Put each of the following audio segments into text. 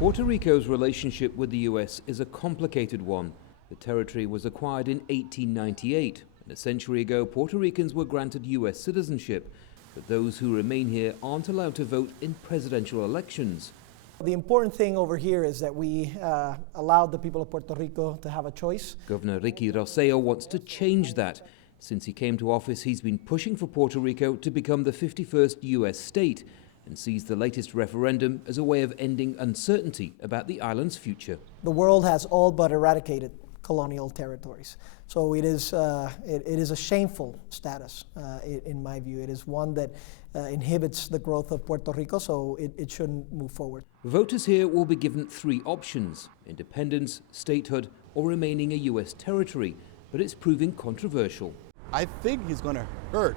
Puerto Rico's relationship with the US is a complicated one. The territory was acquired in 1898, and a century ago Puerto Ricans were granted US citizenship, but those who remain here aren't allowed to vote in presidential elections. The important thing over here is that we allowed the people of Puerto Rico to have a choice. Governor Rico wants to change that. Since he came to office, he's been pushing for Puerto Rico to become the 51st US state, and sees the latest referendum as a way of ending uncertainty about the island's future. The world has all but eradicated colonial territories. So it is a shameful status, in my view. It is one that inhibits the growth of Puerto Rico, so it shouldn't move forward. Voters here will be given three options: independence, statehood, or remaining a US territory, but it's proving controversial. I think he's going to hurt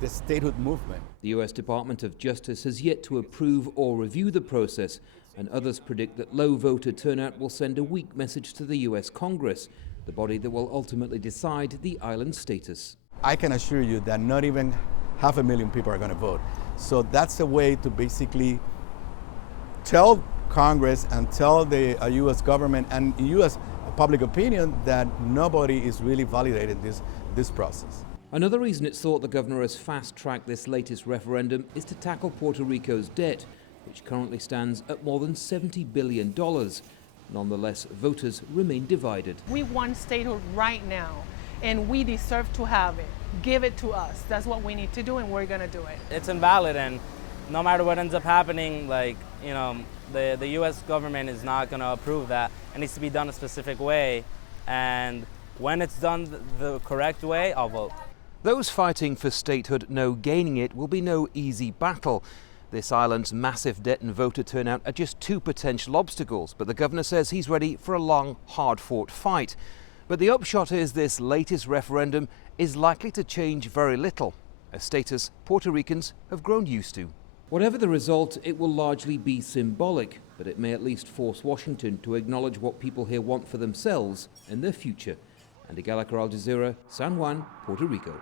the statehood movement. The US Department of Justice has yet to approve or review the process, and others predict that low voter turnout will send a weak message to the US Congress, the body that will ultimately decide the island's status. I can assure you that not even 500,000 people are going to vote. So that's a way to basically tell Congress and tell the US government and US public opinion that nobody is really validating this process. Another reason it's thought the governor has fast-tracked this latest referendum is to tackle Puerto Rico's debt, which currently stands at more than $70 billion. Nonetheless, voters remain divided. We want statehood right now, and we deserve to have it. Give it to us. That's what we need to do, and we're going to do it. It's invalid, and no matter what ends up happening, the U.S. government is not going to approve that. It needs to be done a specific way, and when it's done the correct way, I'll vote. Those fighting for statehood know gaining it will be no easy battle. This island's massive debt and voter turnout are just two potential obstacles, but the governor says he's ready for a long, hard-fought fight. But the upshot is this latest referendum is likely to change very little, a status Puerto Ricans have grown used to. Whatever the result, it will largely be symbolic, but it may at least force Washington to acknowledge what people here want for themselves and their future. Andy Gallagher, Al Jazeera, San Juan, Puerto Rico.